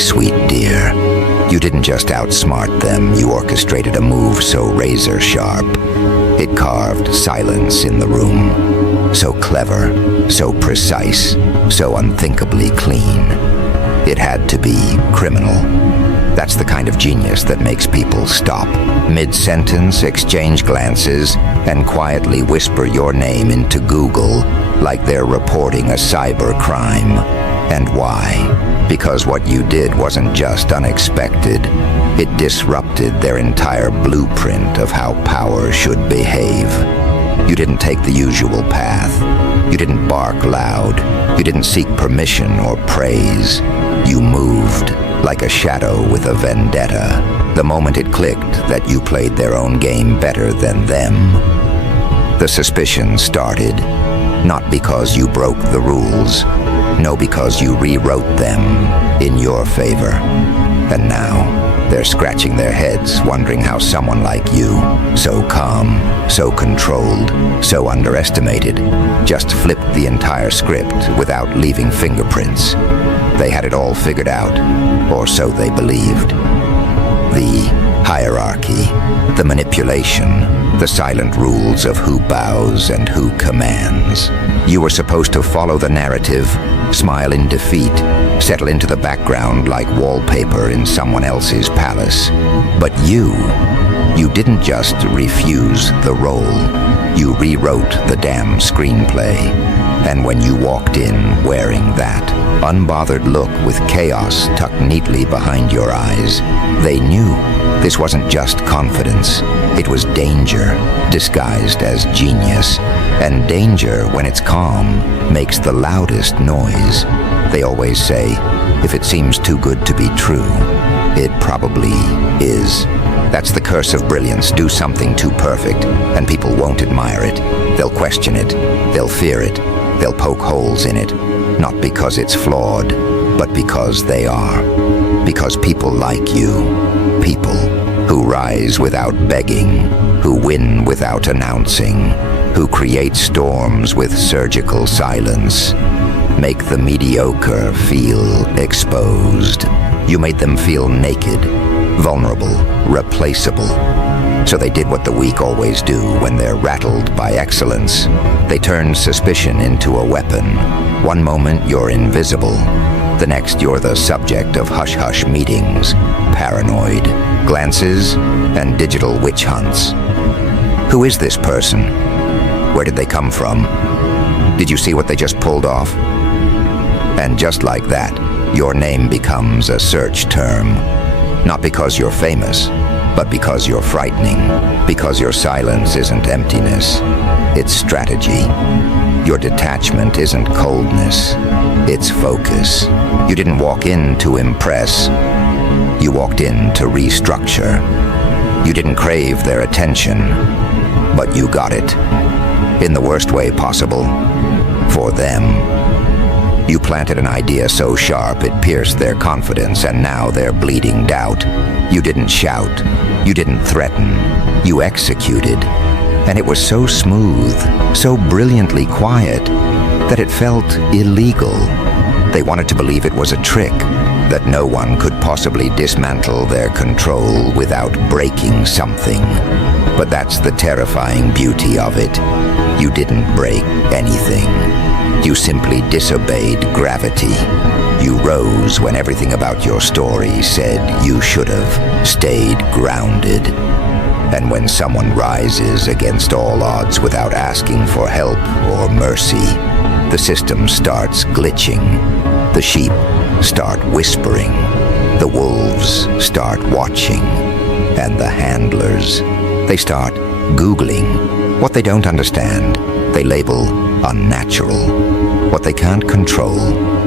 sweet dear. You didn't just outsmart them, you orchestrated a move so razor-sharp. It carved silence in the room. So clever, so precise, so unthinkably clean. It had to be criminal. That's the kind of genius that makes people stop, mid-sentence, exchange glances, and quietly whisper your name into Google like they're reporting a cyber crime. And why? Because what you did wasn't just unexpected. It disrupted their entire blueprint of how power should behave. You didn't take the usual path. You didn't bark loud. You didn't seek permission or praise. You moved like a shadow with a vendetta. The moment it clicked that you played their own game better than them, the suspicion started. Not because you broke the rules. No, because you rewrote them in your favor. And now, they're scratching their heads, wondering how someone like you, so calm, so controlled, so underestimated, just flipped the entire script without leaving fingerprints. They had it all figured out, or so they believed. The hierarchy, the manipulation, the silent rules of who bows and who commands. You were supposed to follow the narrative, smile in defeat, settle into the background like wallpaper in someone else's palace. But you didn't just refuse the role. You rewrote the damn screenplay. And when you walked in wearing that unbothered look with chaos tucked neatly behind your eyes, they knew this wasn't just confidence. It was danger, disguised as genius. And danger, when it's calm, makes the loudest noise. They always say, if it seems too good to be true, it probably is. That's the curse of brilliance. Do something too perfect, and people won't admire it. They'll question it. They'll fear it. They'll poke holes in it. Not because it's flawed, but because they are. Because people like you. People who rise without begging, who win without announcing, who create storms with surgical silence, make the mediocre feel exposed. You made them feel naked, vulnerable, replaceable. So they did what the weak always do when they're rattled by excellence. They turned suspicion into a weapon. One moment you're invisible. The next you're the subject of hush-hush meetings, paranoid glances, and digital witch hunts. Who is this person? Where did they come from? Did you see what they just pulled off? And just like that, your name becomes a search term. Not because you're famous, but because you're frightening. Because your silence isn't emptiness, it's strategy. Your detachment isn't coldness, it's focus. You didn't walk in to impress. You walked in to restructure. You didn't crave their attention, but you got it. In the worst way possible. For them. You planted an idea so sharp it pierced their confidence, and now they're bleeding doubt. You didn't shout. You didn't threaten. You executed. And it was so smooth, so brilliantly quiet, that it felt illegal. They wanted to believe it was a trick, that no one could possibly dismantle their control without breaking something. But that's the terrifying beauty of it. You didn't break anything. You simply disobeyed gravity. You rose when everything about your story said you should have stayed grounded. And when someone rises against all odds without asking for help or mercy, the system starts glitching. The sheep start whispering. The wolves start watching. And the handlers, they start Googling. What they don't understand, they label unnatural. What they can't control,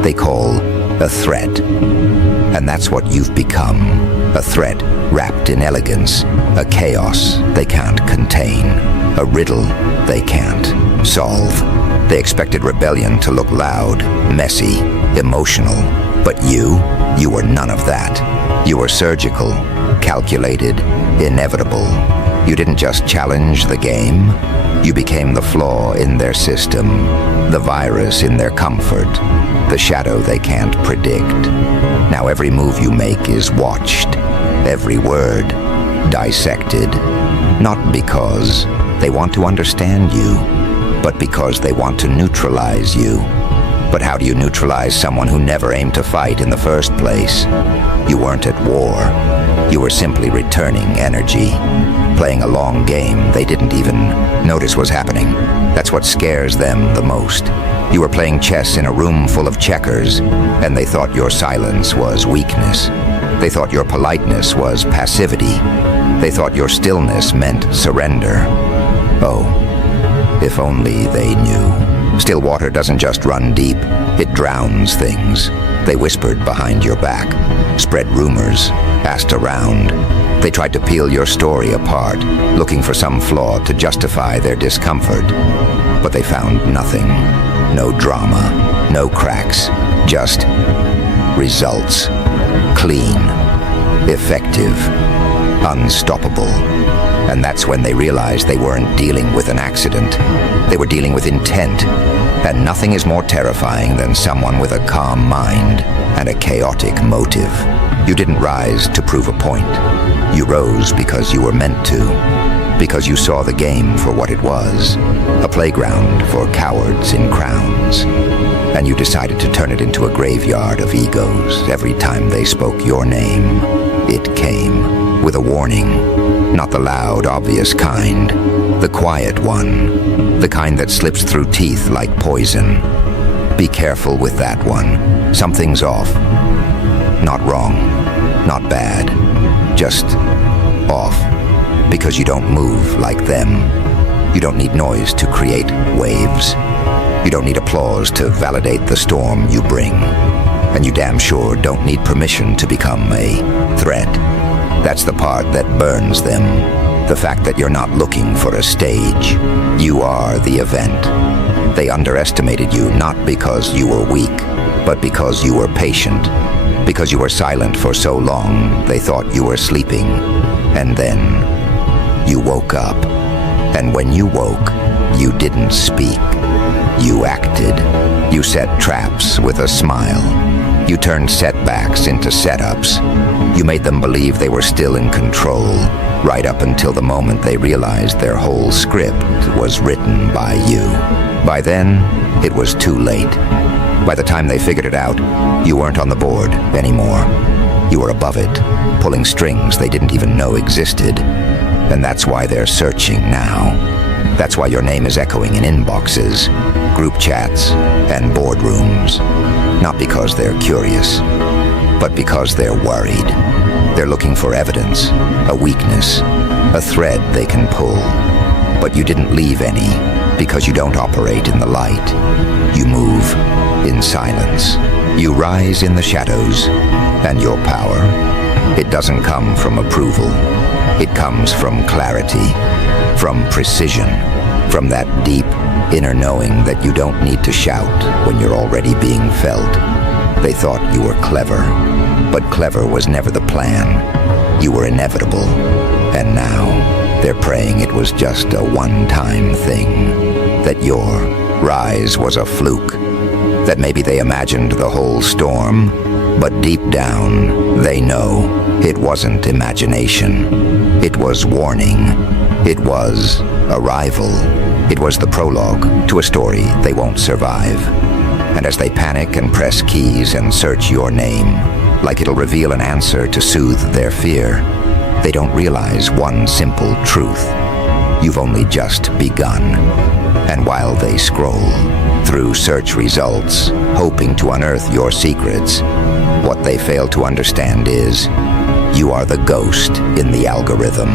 they call a threat. And that's what you've become. A threat wrapped in elegance, a chaos they can't contain, a riddle they can't solve. They expected rebellion to look loud, messy, emotional. But you were none of that. You were surgical, calculated, inevitable. You didn't just challenge the game. You became the flaw in their system, the virus in their comfort, the shadow they can't predict. Now every move you make is watched, every word dissected, not because they want to understand you, but because they want to neutralize you. But how do you neutralize someone who never aimed to fight in the first place? You weren't at war. You were simply returning energy, playing a long game they didn't even notice was happening. That's what scares them the most. You were playing chess in a room full of checkers, and they thought your silence was weakness. They thought your politeness was passivity. They thought your stillness meant surrender. Oh, if only they knew. Still water doesn't just run deep, it drowns things. They whispered behind your back, spread rumors, asked around. They tried to peel your story apart, looking for some flaw to justify their discomfort. But they found nothing. No drama, no cracks, just results. Clean, effective, unstoppable. And that's when they realized they weren't dealing with an accident. They were dealing with intent. And nothing is more terrifying than someone with a calm mind and a chaotic motive. You didn't rise to prove a point. You rose because you were meant to. Because you saw the game for what it was. A playground for cowards in crowns. And you decided to turn it into a graveyard of egos. Every time they spoke your name, it came with a warning. Not the loud, obvious kind. The quiet one. The kind that slips through teeth like poison. Be careful with that one. Something's off. Not wrong. Not bad. Just off. Because you don't move like them. You don't need noise to create waves. You don't need applause to validate the storm you bring. And you damn sure don't need permission to become a threat. That's the part that burns them. The fact that you're not looking for a stage. You are the event. They underestimated you not because you were weak, but because you were patient. Because you were silent for so long, they thought you were sleeping. And then you woke up. And when you woke, you didn't speak. You acted. You set traps with a smile. You turned setbacks into setups. You made them believe they were still in control, right up until the moment they realized their whole script was written by you. By then, it was too late. By the time they figured it out, you weren't on the board anymore. You were above it, pulling strings they didn't even know existed. And that's why they're searching now. That's why your name is echoing in inboxes, group chats, and boardrooms. Not because they're curious, but because they're worried. They're looking for evidence, a weakness, a thread they can pull. But you didn't leave any, because you don't operate in the light. You move in silence. You rise in the shadows, and your power, it doesn't come from approval. It comes from clarity, from precision, from that deep inner knowing that you don't need to shout when you're already being felt. They thought you were clever, but clever was never the plan. You were inevitable, and now they're praying it was just a one-time thing, that your rise was a fluke, that maybe they imagined the whole storm, but deep down they know it wasn't imagination. It was warning. It was arrival. It was the prologue to a story they won't survive. And as they panic and press keys and search your name, like it'll reveal an answer to soothe their fear, they don't realize one simple truth. You've only just begun. And while they scroll through search results, hoping to unearth your secrets, what they fail to understand is you are the ghost in the algorithm.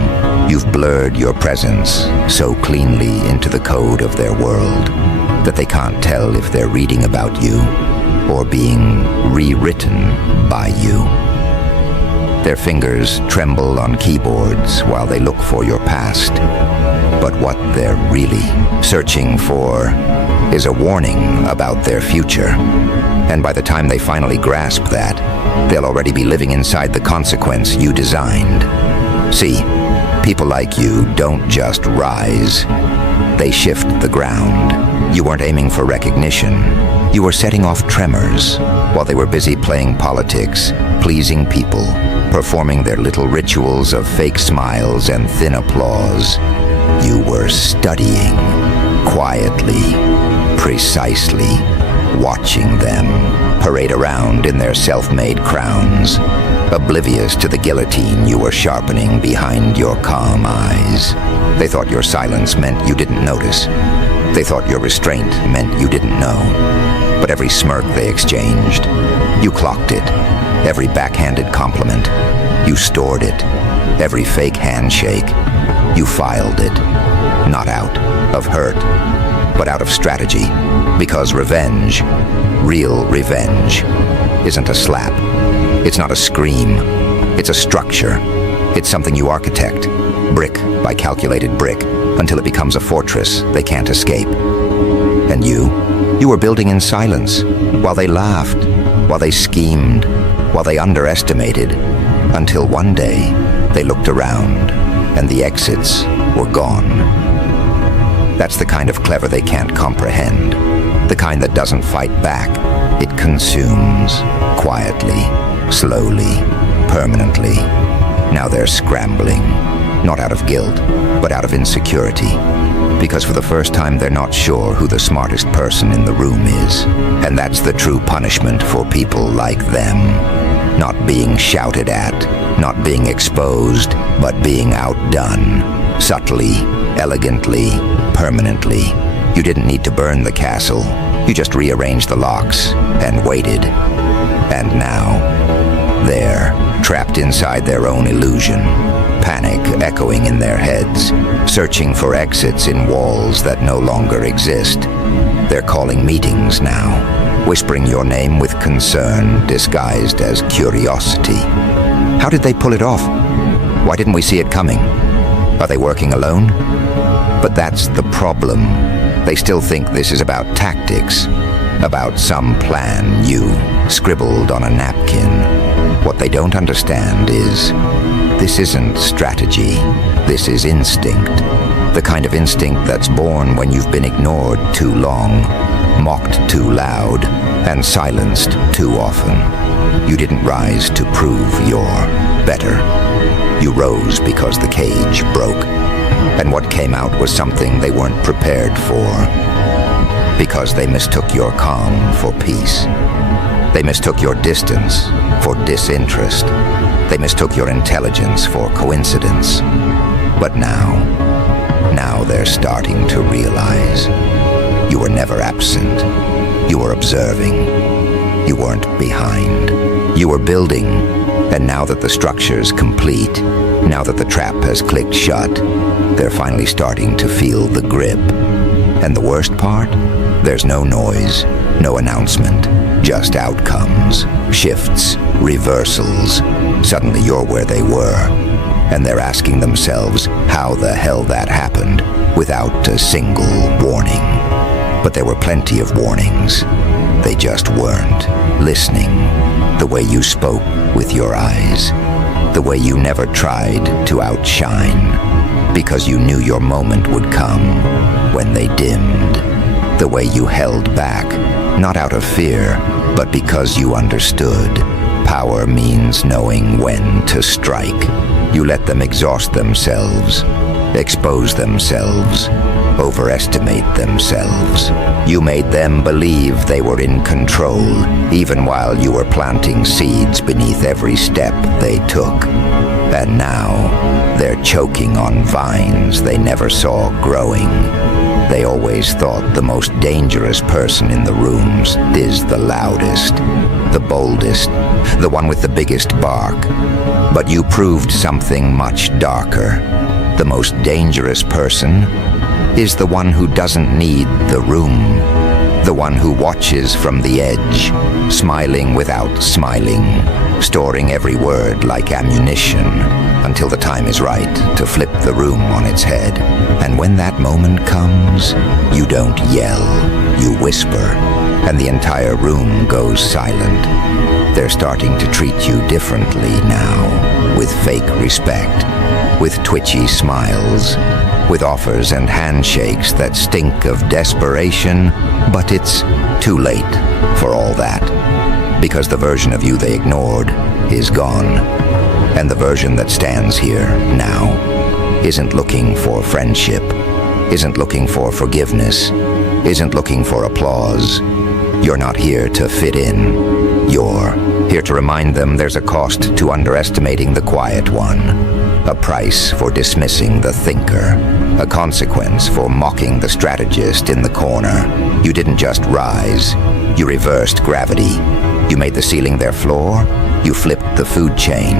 You've blurred your presence so cleanly into the code of their world that they can't tell if they're reading about you or being rewritten by you. Their fingers tremble on keyboards while they look for your past. But what they're really searching for is a warning about their future. And by the time they finally grasp that, they'll already be living inside the consequence you designed. See, people like you don't just rise. They shift the ground. You weren't aiming for recognition. You were setting off tremors while they were busy playing politics, pleasing people, performing their little rituals of fake smiles and thin applause. You were studying, quietly, precisely, watching them parade around in their self-made crowns, oblivious to the guillotine you were sharpening behind your calm eyes. They thought your silence meant you didn't notice. They thought your restraint meant you didn't know. But every smirk they exchanged, you clocked it. Every backhanded compliment, you stored it. Every fake handshake, you filed it. Not out of hurt, but out of strategy. Because revenge, real revenge, isn't a slap. It's not a scream. It's a structure. It's something you architect, brick by calculated brick, until it becomes a fortress they can't escape. And you were building in silence, while they laughed, while they schemed, while they underestimated, until one day they looked around and the exits were gone. That's the kind of clever they can't comprehend, the kind that doesn't fight back. It consumes, quietly, slowly, permanently. Now they're scrambling, not out of guilt, but out of insecurity. Because for the first time they're not sure who the smartest person in the room is. And that's the true punishment for people like them. Not being shouted at, not being exposed, but being outdone. Subtly, elegantly, permanently. You didn't need to burn the castle. You just rearranged the locks and waited. And now, they're trapped inside their own illusion. Panic echoing in their heads, searching for exits in walls that no longer exist. They're calling meetings now, whispering your name with concern disguised as curiosity. How did they pull it off? Why didn't we see it coming? Are they working alone? But that's the problem. They still think this is about tactics, about some plan you scribbled on a napkin. What they don't understand is this isn't strategy. This is instinct. The kind of instinct that's born when you've been ignored too long, mocked too loud, and silenced too often. You didn't rise to prove you're better. You rose because the cage broke. And what came out was something they weren't prepared for. Because they mistook your calm for peace. They mistook your distance for disinterest. They mistook your intelligence for coincidence. But now they're starting to realize you were never absent. You were observing. You weren't behind. You were building. And now that the structure's complete, now that the trap has clicked shut, they're finally starting to feel the grip. And the worst part? There's no noise, no announcement, just outcomes, shifts, reversals. Suddenly you're where they were, and they're asking themselves how the hell that happened without a single warning. But there were plenty of warnings. They just weren't listening. The way you spoke with your eyes, the way you never tried to outshine, because you knew your moment would come when they dimmed. The way you held back, not out of fear, but because you understood. Power means knowing when to strike. You let them exhaust themselves, expose themselves, overestimate themselves. You made them believe they were in control, even while you were planting seeds beneath every step they took. And now, they're choking on vines they never saw growing. They always thought the most dangerous person in the rooms is the loudest, the boldest, the one with the biggest bark. But you proved something much darker. The most dangerous person is the one who doesn't need the room, the one who watches from the edge, smiling without smiling, storing every word like ammunition until the time is right to flip the room on its head. And when that moment comes, you don't yell, you whisper, and the entire room goes silent. They're starting to treat you differently now, with fake respect, with twitchy smiles, with offers and handshakes that stink of desperation, but it's Too late for all that, because the version of you they ignored is gone. And the version that stands here now isn't looking for friendship, isn't looking for forgiveness, isn't looking for applause. You're not here to fit in. You're here to remind them there's a cost to underestimating the quiet one, a price for dismissing the thinker, a consequence for mocking the strategist in the corner. You didn't just rise, you reversed gravity. You made the ceiling their floor, you flipped the food chain,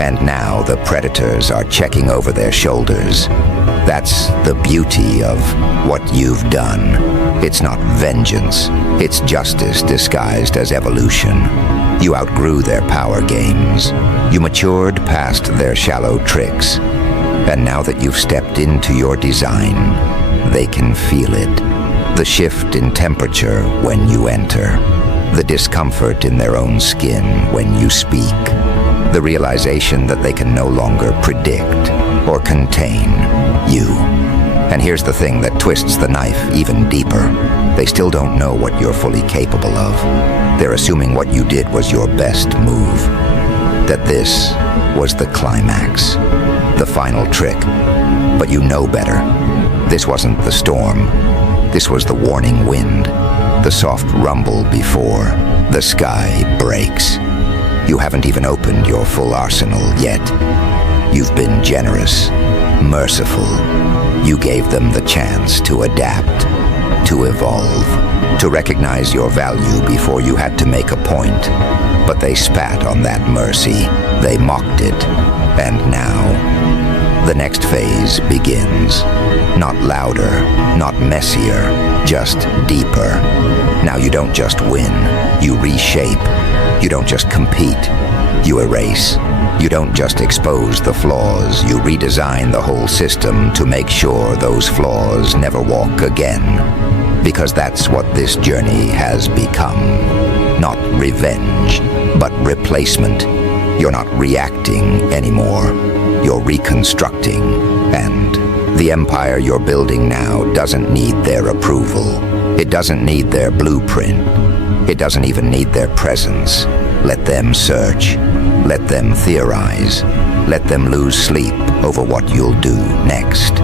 and now the predators are checking over their shoulders. That's the beauty of what you've done. It's not vengeance, it's justice disguised as evolution. You outgrew their power games. You matured past their shallow tricks. And now that you've stepped into your design, they can feel it. The shift in temperature when you enter. The discomfort in their own skin when you speak. The realization that they can no longer predict or contain you. And here's the thing that twists the knife even deeper. They still don't know what you're fully capable of. They're assuming what you did was your best move. That this was the climax, the final trick. But you know better. This wasn't the storm. This was the warning wind, the soft rumble before the sky breaks. You haven't even opened your full arsenal yet. You've been generous, merciful. You gave them the chance to adapt, to evolve, to recognize your value before you had to make a point. But they spat on that mercy. They mocked it. And now, the next phase begins. Not louder, not messier, just deeper. Now you don't just win, you reshape. You don't just compete, you erase. You don't just expose the flaws, you redesign the whole system to make sure those flaws never walk again. Because that's what this journey has become. Not revenge, but replacement. You're not reacting anymore, you're reconstructing. And the empire you're building now doesn't need their approval. It doesn't need their blueprint. It doesn't even need their presence. Let them search. Let them theorize. Let them lose sleep over what you'll do next.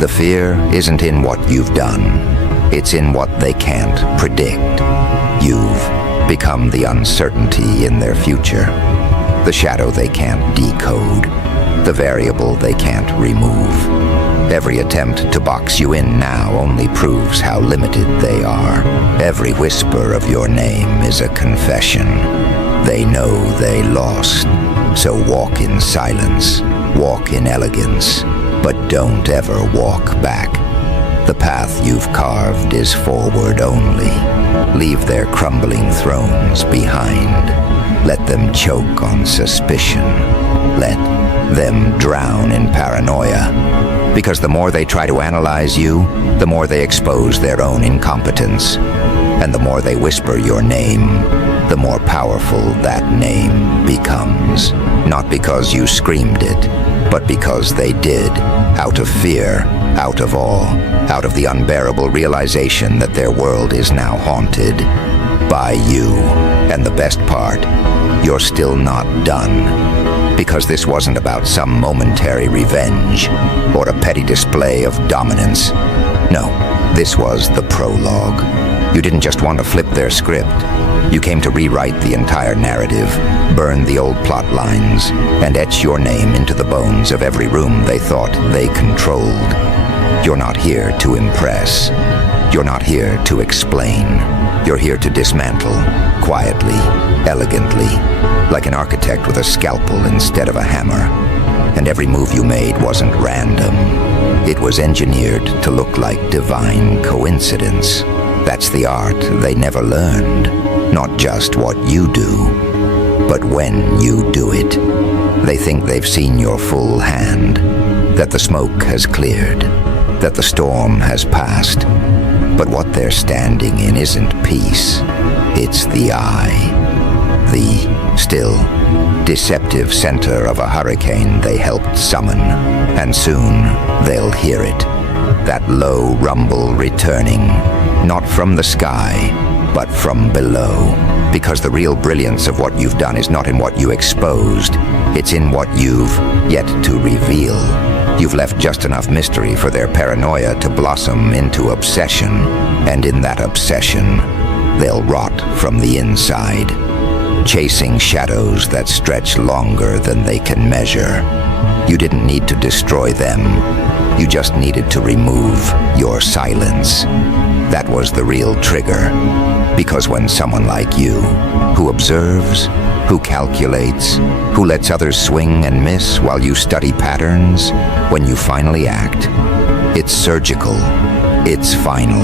The fear isn't in what you've done. It's in what they can't predict. You've become the uncertainty in their future. The shadow they can't decode. The variable they can't remove. Every attempt to box you in now only proves how limited they are. Every whisper of your name is a confession. They know they lost. So walk in silence, walk in elegance, but don't ever walk back. The path you've carved is forward only. Leave their crumbling thrones behind. Let them choke on suspicion. Let them drown in paranoia. Because the more they try to analyze you, the more they expose their own incompetence. And the more they whisper your name, the more powerful that name becomes. Not because you screamed it, but because they did. Out of fear, out of awe, out of the unbearable realization that their world is now haunted by you. And the best part, you're still not done. Because this wasn't about some momentary revenge or a petty display of dominance. No, this was the prologue. You didn't just want to flip their script. You came to rewrite the entire narrative, burn the old plot lines, and etch your name into the bones of every room they thought they controlled. You're not here to impress. You're not here to explain. You're here to dismantle, quietly, elegantly, like an architect with a scalpel instead of a hammer. And every move you made wasn't random. It was engineered to look like divine coincidence. That's the art they never learned. Not just what you do, but when you do it. They think they've seen your full hand, that the smoke has cleared, that the storm has passed. But what they're standing in isn't peace. It's the eye. The still, deceptive center of a hurricane they helped summon. And soon they'll hear it. That low rumble returning, not from the sky, but from below. Because the real brilliance of what you've done is not in what you exposed, it's in what you've yet to reveal. You've left just enough mystery for their paranoia to blossom into obsession, and in that obsession, they'll rot from the inside, chasing shadows that stretch longer than they can measure. You didn't need to destroy them. You just needed to remove your silence. That was the real trigger. Because when someone like you, who observes, who calculates, who lets others swing and miss while you study patterns, when you finally act, it's surgical, it's final.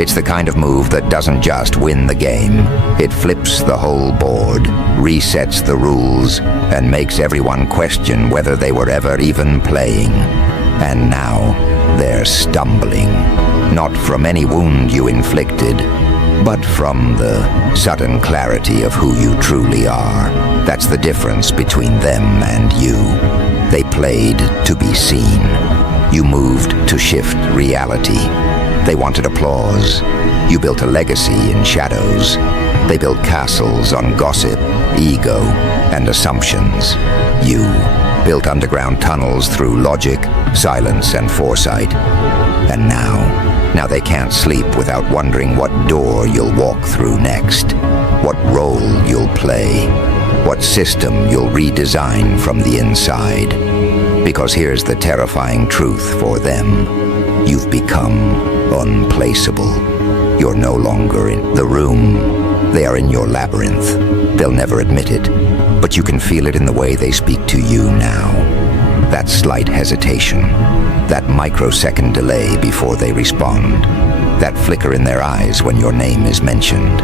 It's the kind of move that doesn't just win the game. It flips the whole board, resets the rules, and makes everyone question whether they were ever even playing. And now they're stumbling, not from any wound you inflicted, but from the sudden clarity of who you truly are. That's the difference between them and you. They played to be seen. You moved to shift reality. They wanted applause. You built a legacy in shadows. They built castles on gossip, ego, and assumptions. You built underground tunnels through logic, silence, and foresight. And now they can't sleep without wondering what door you'll walk through next, what role you'll play, what system you'll redesign from the inside. Because here's the terrifying truth for them. You've become unplaceable. You're no longer in the room. They are in your labyrinth. They'll never admit it, but you can feel it in the way they speak to you now. That slight hesitation, that microsecond delay before they respond, that flicker in their eyes when your name is mentioned.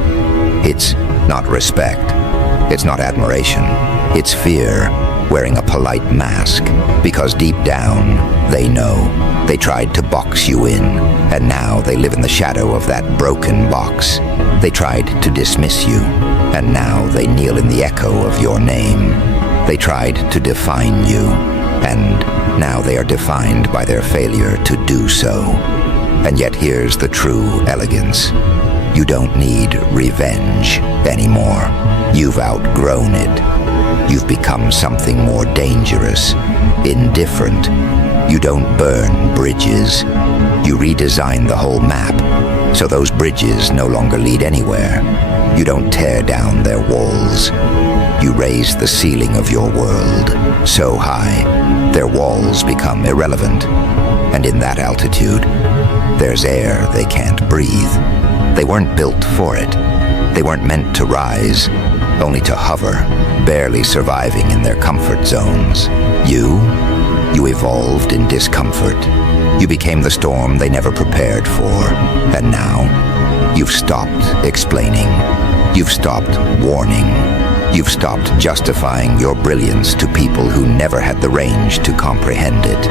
It's not respect. It's not admiration. It's fear wearing a polite mask, because deep down, they know. They tried to box you in, and now they live in the shadow of that broken box. They tried to dismiss you, and now they kneel in the echo of your name. They tried to define you, and now they are defined by their failure to do so. And yet here's the true elegance. You don't need revenge anymore. You've outgrown it. You've become something more dangerous, indifferent. You don't burn bridges. You redesign the whole map, so those bridges no longer lead anywhere. You don't tear down their walls. You raise the ceiling of your world so high, their walls become irrelevant. And in that altitude, there's air they can't breathe. They weren't built for it. They weren't meant to rise, only to hover, barely surviving in their comfort zones. You evolved in discomfort. You became the storm they never prepared for. And now, you've stopped explaining. You've stopped warning. You've stopped justifying your brilliance to people who never had the range to comprehend it.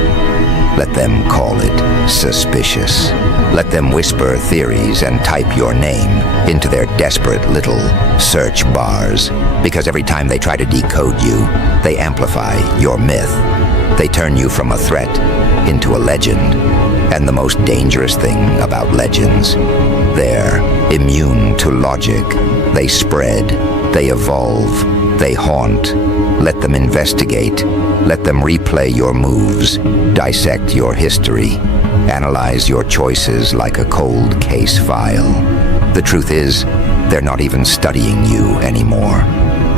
Let them call it suspicious. Let them whisper theories and type your name into their desperate little search bars, because every time they try to decode you, they amplify your myth. They turn you from a threat into a legend. And the most dangerous thing about legends, they're immune to logic. They spread, they evolve, they haunt. Let them investigate. Let them replay your moves, dissect your history, analyze your choices like a cold case file. The truth is, they're not even studying you anymore.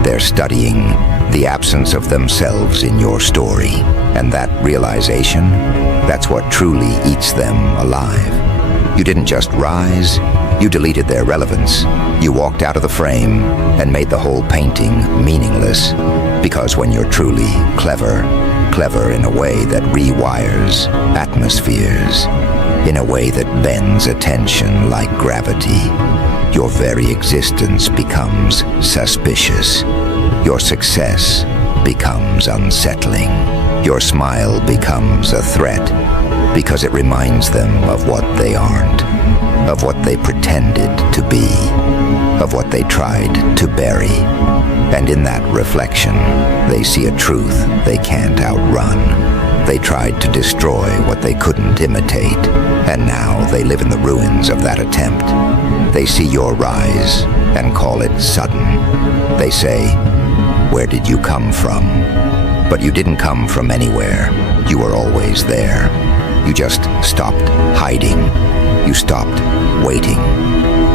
They're studying the absence of themselves in your story. And that realization, that's what truly eats them alive. You didn't just rise, you deleted their relevance. You walked out of the frame and made the whole painting meaningless. Because when you're truly clever in a way that rewires atmospheres, in a way that bends attention like gravity, your very existence becomes suspicious. Your success becomes unsettling. Your smile becomes a threat, because it reminds them of what they aren't, of what they pretended to be, of what they tried to bury. And in that reflection, they see a truth they can't outrun. They tried to destroy what they couldn't imitate, and now they live in the ruins of that attempt. They see your rise and call it sudden. They say, "Where did you come from?" But you didn't come from anywhere. You were always there. You just stopped hiding. You stopped waiting.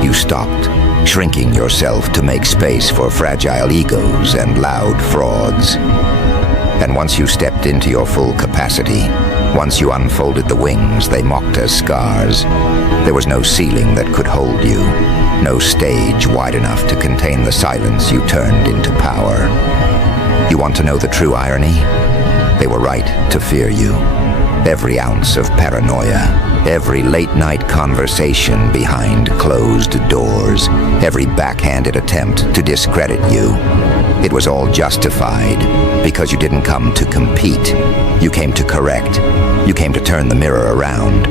You stopped shrinking yourself to make space for fragile egos and loud frauds. And once you stepped into your full capacity, once you unfolded the wings they mocked as scars, there was no ceiling that could hold you, no stage wide enough to contain the silence you turned into power. You want to know the true irony? They were right to fear you. Every ounce of paranoia, every late-night conversation behind closed doors, every backhanded attempt to discredit you. It was all justified because you didn't come to compete. You came to correct. You came to turn the mirror around.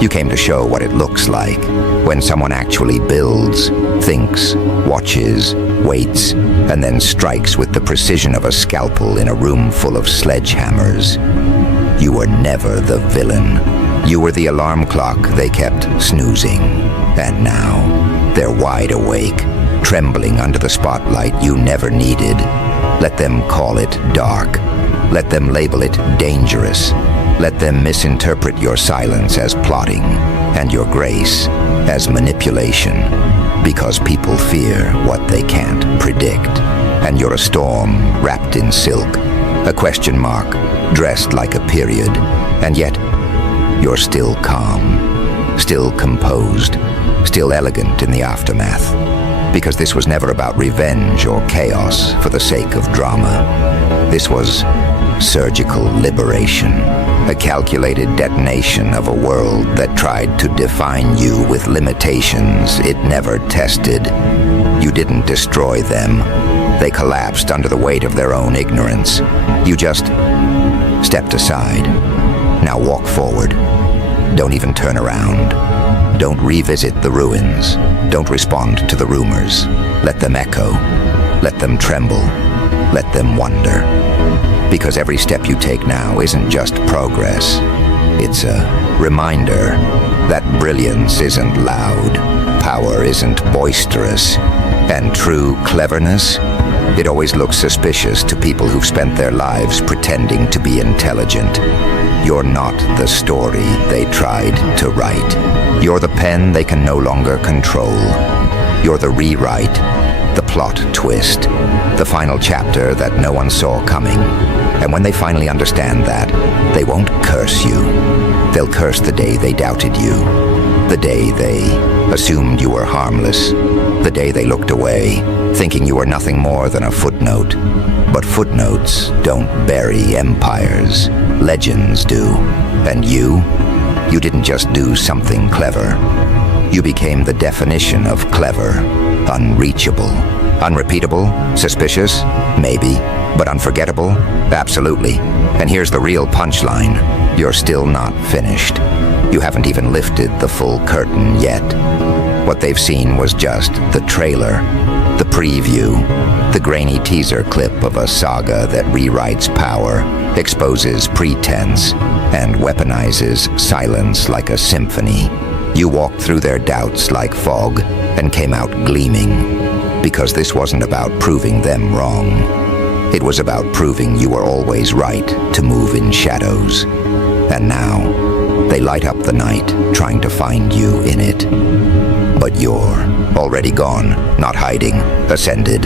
You came to show what it looks like when someone actually builds, thinks, watches, waits, and then strikes with the precision of a scalpel in a room full of sledgehammers. You were never the villain. You were the alarm clock they kept snoozing. And now, they're wide awake, trembling under the spotlight you never needed. Let them call it dark. Let them label it dangerous. Let them misinterpret your silence as plotting and your grace as manipulation. Because people fear what they can't predict. And you're a storm wrapped in silk, a question mark dressed like a period. And yet, you're still calm, still composed, still elegant in the aftermath. Because this was never about revenge or chaos for the sake of drama. This was surgical liberation, a calculated detonation of a world that tried to define you with limitations it never tested. You didn't destroy them. They collapsed under the weight of their own ignorance. You just stepped aside. Now walk forward. Don't even turn around. Don't revisit the ruins. Don't respond to the rumors. Let them echo. Let them tremble. Let them wonder. Because every step you take now isn't just progress. It's a reminder that brilliance isn't loud, power isn't boisterous, and true cleverness, it always looks suspicious to people who've spent their lives pretending to be intelligent. You're not the story they tried to write. You're the pen they can no longer control. You're the rewrite, the plot twist, the final chapter that no one saw coming. And when they finally understand that, they won't curse you. They'll curse the day they doubted you, the day they assumed you were harmless, the day they looked away, thinking you were nothing more than a footnote. But footnotes don't bury empires. Legends do. And you didn't just do something clever. You became the definition of clever, unreachable, unrepeatable, suspicious, maybe, but unforgettable, absolutely. And here's the real punchline. You're still not finished. You haven't even lifted the full curtain yet. What they've seen was just the trailer, the preview, the grainy teaser clip of a saga that rewrites power, exposes pretense, and weaponizes silence like a symphony. You walked through their doubts like fog and came out gleaming. Because this wasn't about proving them wrong. It was about proving you were always right to move in shadows. And now, they light up the night trying to find you in it. But you're already gone, not hiding, ascended,